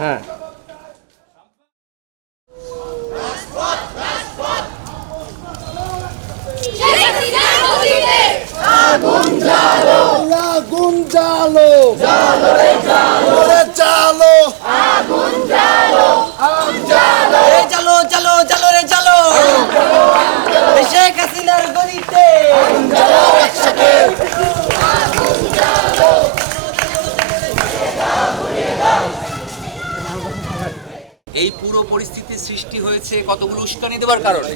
嗯。হয়েছে কতগুলো উস্কানি দেওয়ার কারণে?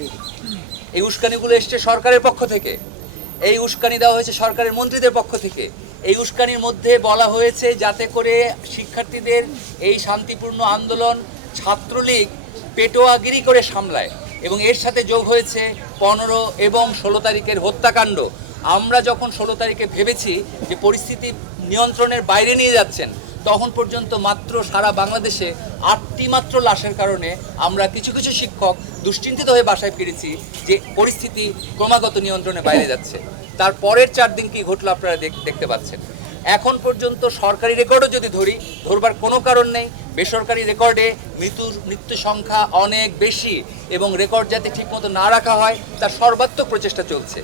এই উস্কানিগুলো এসছে সরকারের পক্ষ থেকে। এই উস্কানি দেওয়া হয়েছে সরকারের মন্ত্রীদের পক্ষ থেকে। এই উস্কানির মধ্যে বলা হয়েছে যাতে করে শিক্ষার্থীদের এই শান্তিপূর্ণ আন্দোলন ছাত্রলীগ পেটোয়াগিরি করে সামলায় এবং এর সাথে যোগ হয়েছে পনেরো এবং ষোলো তারিখের হত্যাকাণ্ড। আমরা যখন ষোলো তারিখে ভেবেছি যে পরিস্থিতি নিয়ন্ত্রণের বাইরে নিয়ে যাচ্ছেন তখন পর্যন্ত মাত্র সারা বাংলাদেশে আটটি মাত্র লাশের কারণে আমরা কিছু কিছু শিক্ষক দুশ্চিন্তিত হয়ে বাসায় ফিরেছি যে পরিস্থিতি ক্রমাগত নিয়ন্ত্রণে বাইরে যাচ্ছে। তার পরের চার দিন কি ঘটলো আপনারা দেখতে পাচ্ছেন। এখন পর্যন্ত সরকারি রেকর্ডও যদি ধরি, ধরবার কোনো কারণ নেই। বেসরকারি রেকর্ডে মৃত্যুর, মৃত্যু সংখ্যা অনেক বেশি এবং রেকর্ড যাতে ঠিকমতো না রাখা হয়, তার সর্বাত্মক প্রচেষ্টা চলছে।